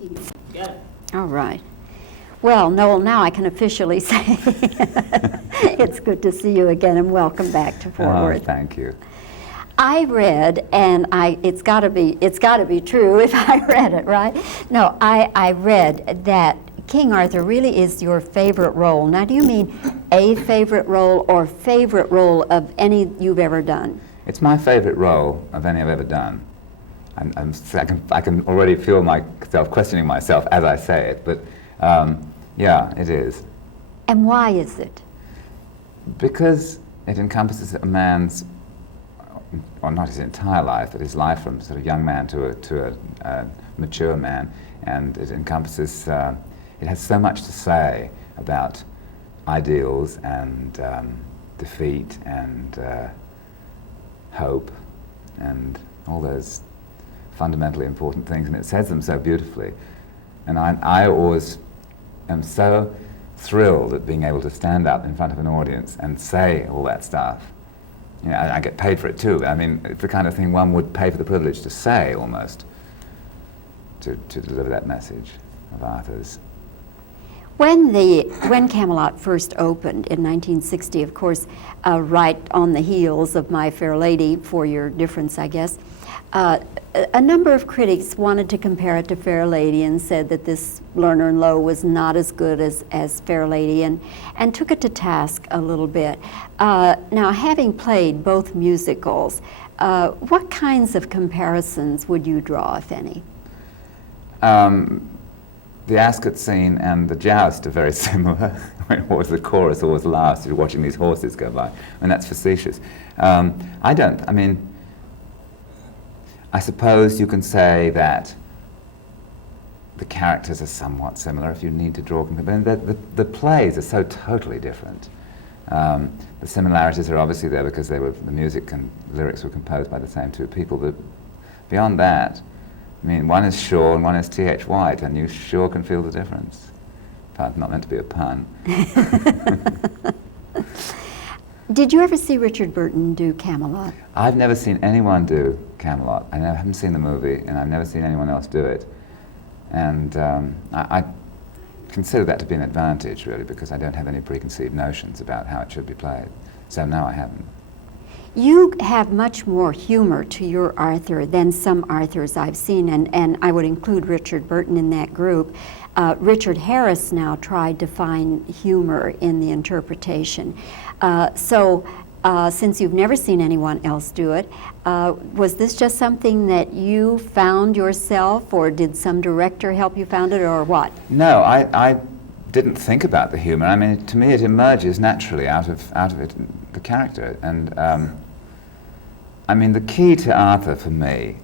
keys. Got it. All right. Well, Noel, now I can officially say it's good to see you again and welcome back to Fort Worth. Thank you. I read, and it's got to be true if I read it, right? No, I read that King Arthur really is your favorite role. Now, do you mean a favorite role or favorite role of any you've ever done? It's my favorite role of any I've ever done. I can already feel myself questioning myself as I say it, but yeah, it is. And why is it? Because it encompasses a man's, or not his entire life, but his life from sort of young man to a mature man, and it encompasses, it has so much to say about ideals and defeat and hope and all those fundamentally important things, and it says them so beautifully. And I always am so thrilled at being able to stand up in front of an audience and say all that stuff. You know, I get paid for it too. I mean, it's the kind of thing one would pay for the privilege to say, almost, to deliver that message of Arthur's. When Camelot first opened in 1960, of course, right on the heels of My Fair Lady, 4-year difference, I guess, a number of critics wanted to compare it to Fair Lady and said that this Lerner and Loewe was not as good as Fair Lady, and took it to task a little bit. Now, having played both musicals, what kinds of comparisons would you draw, if any? The Ascot scene and the joust are very similar. When always the chorus always laughs, you're watching these horses go by, and that's facetious. I suppose you can say that the characters are somewhat similar if you need to draw comparisons. The plays are so totally different. The similarities are obviously there because the music and lyrics were composed by the same two people, but beyond that, I mean, one is Shaw and one is T.H. White, and you sure can feel the difference. Pun's not meant to be a pun. Did you ever see Richard Burton do Camelot? I've never seen anyone do Camelot. I haven't seen the movie, and I've never seen anyone else do it. And I consider that to be an advantage, really, because I don't have any preconceived notions about how it should be played. So no, I haven't. You have much more humor to your Arthur than some Arthurs I've seen, and I would include Richard Burton in that group. Richard Harris now tried to find humor in the interpretation. Since you've never seen anyone else do it, was this just something that you found yourself, or did some director help you find it, or what? No, I didn't think about the humor. I mean, to me it emerges naturally out of it, the character. And I mean, the key to Arthur for me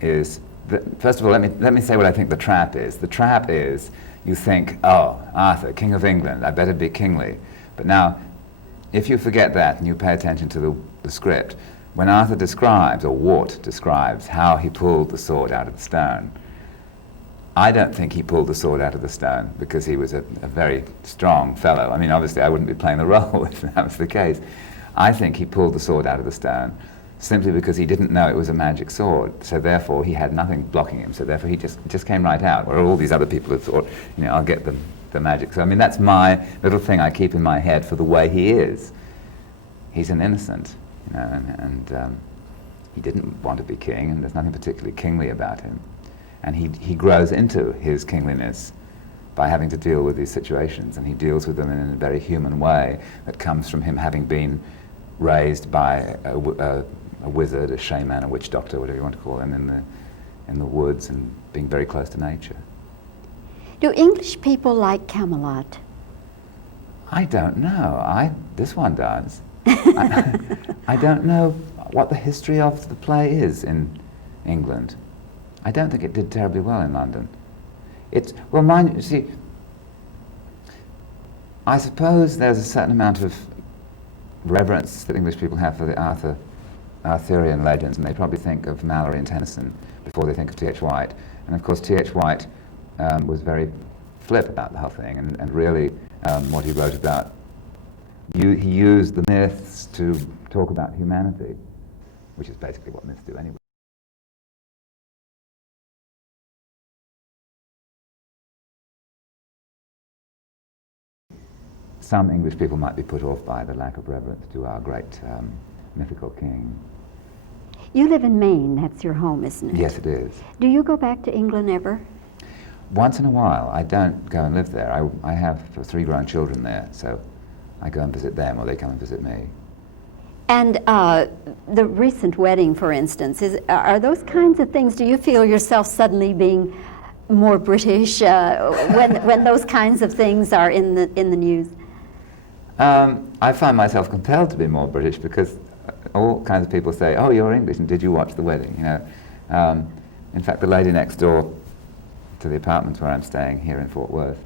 is that, first of all, let me say what I think the trap is. The trap is you think, oh, Arthur, King of England, I better be kingly. But now, if you forget that and you pay attention to the script, when Arthur describes, or Wart describes, how he pulled the sword out of the stone, I don't think he pulled the sword out of the stone because he was a very strong fellow. I mean, obviously I wouldn't be playing the role if that was the case. I think he pulled the sword out of the stone simply because he didn't know it was a magic sword, so therefore he had nothing blocking him, so therefore he just came right out, where all these other people had thought, you know, I'll get the magic. So I mean, that's my little thing I keep in my head for the way he is. He's an innocent, you know, and he didn't want to be king, and there's nothing particularly kingly about him. And he grows into his kingliness by having to deal with these situations, and he deals with them in a very human way that comes from him having been raised by a wizard, a shaman, a witch doctor, whatever you want to call him, in the woods, and being very close to nature. Do English people like Camelot? I don't know. This one does. I don't know what the history of the play is in England. I don't think it did terribly well in London. Well, mind you, see, I suppose there's a certain amount of reverence that English people have for the Arthurian legends, and they probably think of Malory and Tennyson before they think of T.H. White. And of course, T.H. White was very flip about the whole thing, and really what he wrote about, he used the myths to talk about humanity, which is basically what myths do anyway. some English people might be put off by the lack of reverence to our great mythical king. You live in Maine, that's your home, isn't it? Yes, it is. Do you go back to England ever? Once in a while. I don't go and live there. I have 3 grown children there, so I go and visit them, or they come and visit me. And the recent wedding, for instance, are those kinds of things, do you feel yourself suddenly being more British when those kinds of things are in the news? I find myself compelled to be more British because all kinds of people say, "Oh, you're English, and did you watch the wedding?" You know, in fact, the lady next door to the apartment where I'm staying here in Fort Worth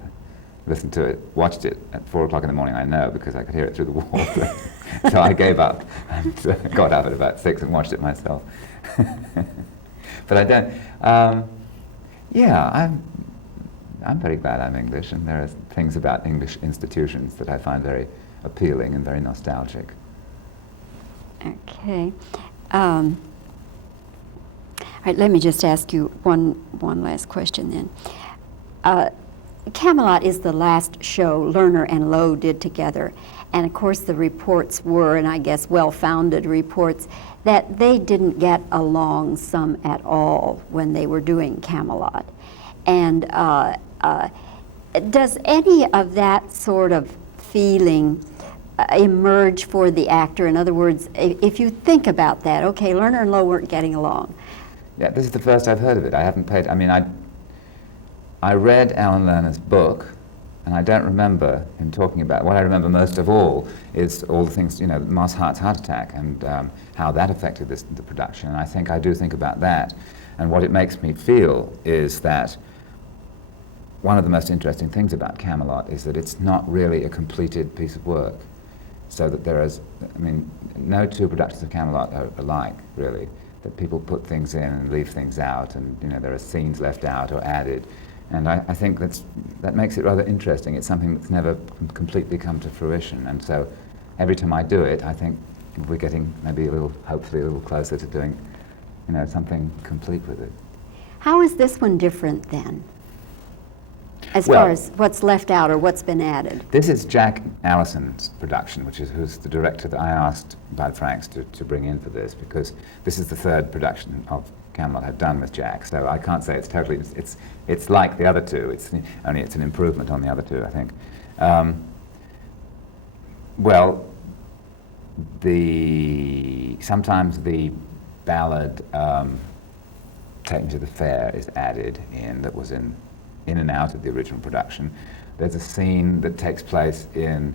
listened to it, watched it at 4 o'clock in the morning. I know because I could hear it through the wall. So I gave up and got up at about 6 and watched it myself. But I don't. Yeah, I'm very glad I'm English, and there are things about English institutions that I find very appealing and very nostalgic. Okay. All right, let me just ask you one last question then. Camelot is the last show Lerner and Loewe did together. And of course the reports were, and I guess well-founded reports, that they didn't get along some at all when they were doing Camelot. And does any of that sort of feeling emerge for the actor? In other words, if you think about that, okay, Lerner and Loewe weren't getting along. Yeah, this is the first I've heard of it. I haven't paid, I mean, I read Alan Lerner's book, and I don't remember him talking about it. What I remember most of all is all the things, you know, Moss Hart's heart attack and how that affected the production. And I think I do think about that. And what it makes me feel is that one of the most interesting things about Camelot is that it's not really a completed piece of work. So that there is, I mean, no 2 productions of Camelot are alike, really. That people put things in and leave things out, and, you know, there are scenes left out or added. And I think that makes it rather interesting. It's something that's never completely come to fruition. And so every time I do it, I think we're getting maybe hopefully a little closer to doing, you know, something complete with it. How is this one different then? As far as what's left out or what's been added? This is Jack Allison's production, who's the director that I asked Bud Franks to bring in for this, because this is the 3rd production of Camelot I've done with Jack, so I can't say it's totally, it's like the other 2, only it's an improvement on the other 2, I think. Well, sometimes the ballad Take Me to the Fair is added in, that was in and out of the original production. There's a scene that takes place in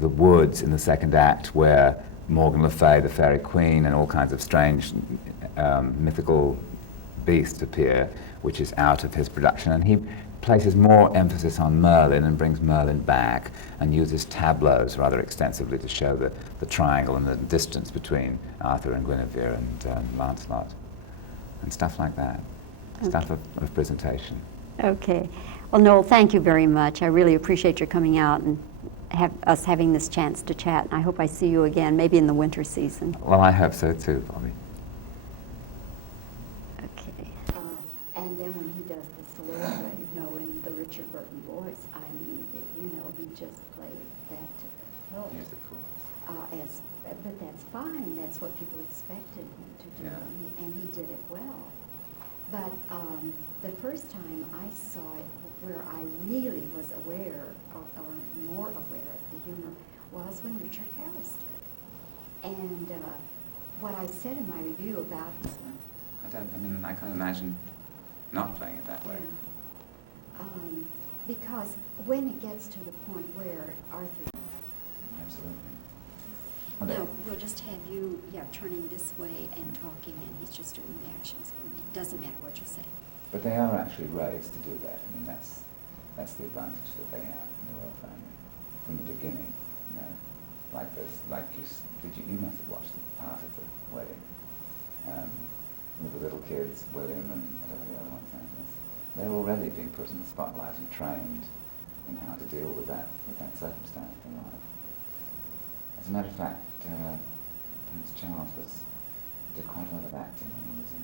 the woods in the 2nd act where Morgan Le Fay, the fairy queen, and all kinds of strange mythical beasts appear, which is out of his production. And he places more emphasis on Merlin and brings Merlin back and uses tableaus rather extensively to show the triangle and the distance between Arthur and Guinevere and Lancelot and stuff like that. Okay. Stuff of presentation. Okay. Well, Noel, thank you very much. I really appreciate your coming out and us having this chance to chat. And I hope I see you again, maybe in the winter season. Well, I hope so too, Bobbie. Okay. And then when he does the Soliloquy, you know, in the Richard Burton voice, I mean, you know, he just played that to the hilt. Yes, of course. But that's fine. That's what people expected him to do, yeah. And he did it well. But the first time I saw it, where I really was aware, or more aware of the humor, was when Richard Harris did it. And what I said in my review about his... I can't imagine not playing it that way. Yeah. Because when it gets to the point where Arthur... Absolutely. No, we'll just have you, turning this way and talking, and he's just doing reactions for me. Doesn't matter what you say. But they are actually raised to do that. I mean, that's the advantage that they have in the royal family from the beginning. You know, like this, like you must have watched the part of the wedding with the little kids, William and whatever the other one's name is. They're already being put in the spotlight and trained in how to deal with that circumstance in life. As a matter of fact, Prince Charles did quite a lot of acting when he was in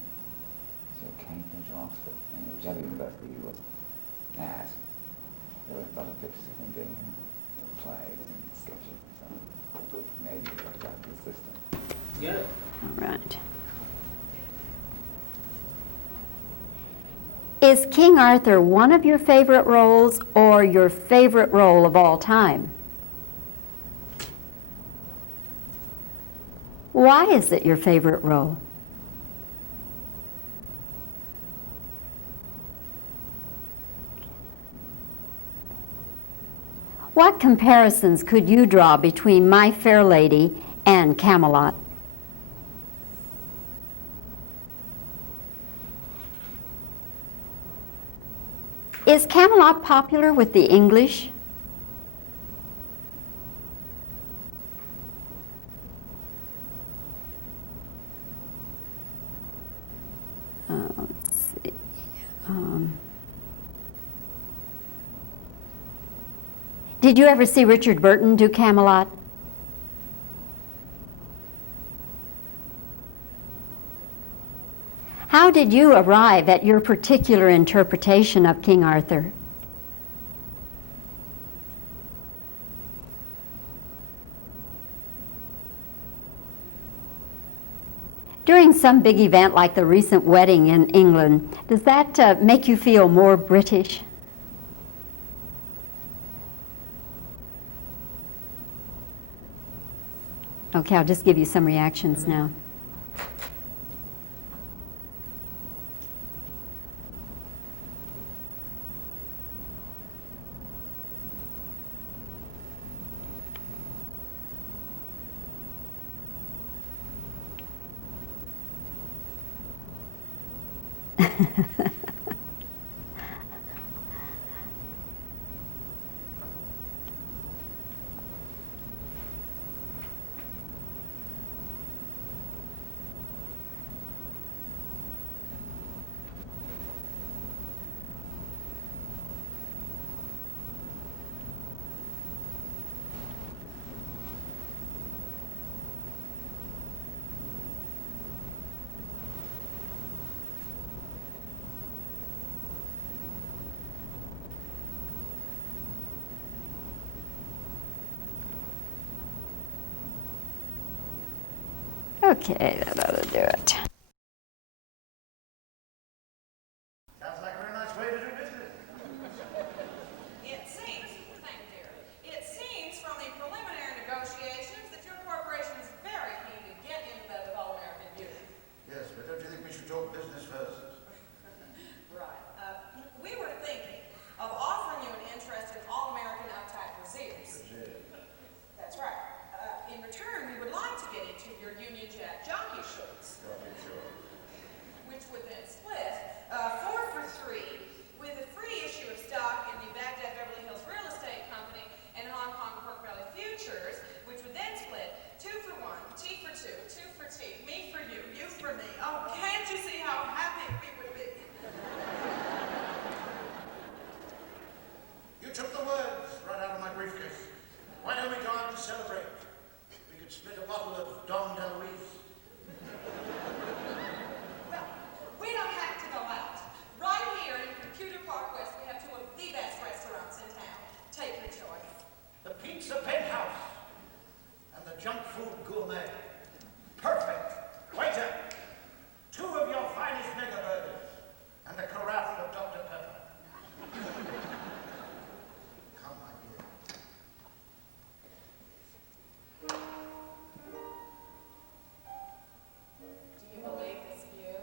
Cambridge or Oxford, and whichever university he was at. There were a lot of pictures of him being in plays and Is King Arthur one of your favorite roles or your favorite role of all time? Why is it your favorite role? What comparisons could you draw between My Fair Lady and Camelot? Is Camelot popular with the English? Let's see. Did you ever see Richard Burton do Camelot? How did you arrive at your particular interpretation of King Arthur? During some big event like the recent wedding in England, does that make you feel more British? Okay, I'll just give you some reactions now. Okay, that ought to do it. Sounds like a very nice way to do business. It seems, thank you, dear. It seems from the preliminary negotiations that your corporation is very keen to get into bed with All American Beauty. Yes, but don't you think we should talk business first? Right. We were thinking of offering you an interest in All American Uptight Braziers. That's right. In return, we would like to get into your Union Jack jockey shorts, which would then split 4 for 3 with a free issue of stock in the Baghdad Beverly Hills Real Estate Company and Hong Kong Pork Valley Futures, which would then split 2 for 1, T for 2, 2 for T, me for you, you for me. Oh, can't you see how happy we would be? You took the words right out of my briefcase. Why don't we go out to celebrate? We could split a bottle of Dom DeLuise. Well, we don't have to go out. Right here in Computer Park West, we have 2 of the best restaurants in town. Take your choice. The Pizza Penthouse and the Junk Food Gourmet. Perfect. Waiter, 2 of your finest mega burgers and a carafe of Dr. Pepper. Come, my dear. Do you believe this view?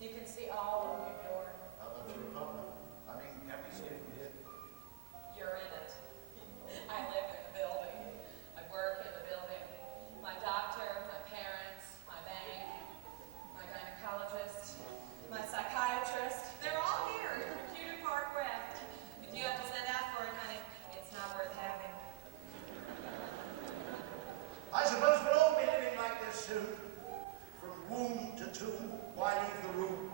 You can see all of New York. How about your apartment? I mean, can we see it from here? You're in it. I live in the building. I work in the building. My doctor, my parents, my bank, my gynecologist, my psychiatrist, they're all here in Computer Park West. If you have to send out for it, honey, it's not worth having. I suppose we'll all be living like this soon. From womb to tomb, why leave the room?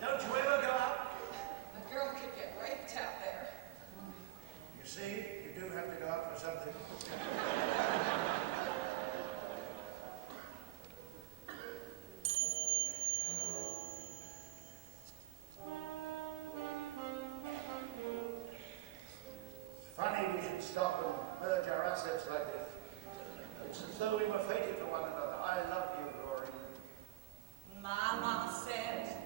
Don't you ever go out? A girl could get raped out there. You see, you do have to go out for something. Funny we should stop and merge our assets like this. It's as though we were fated for one another. I love you, Rory. My mama said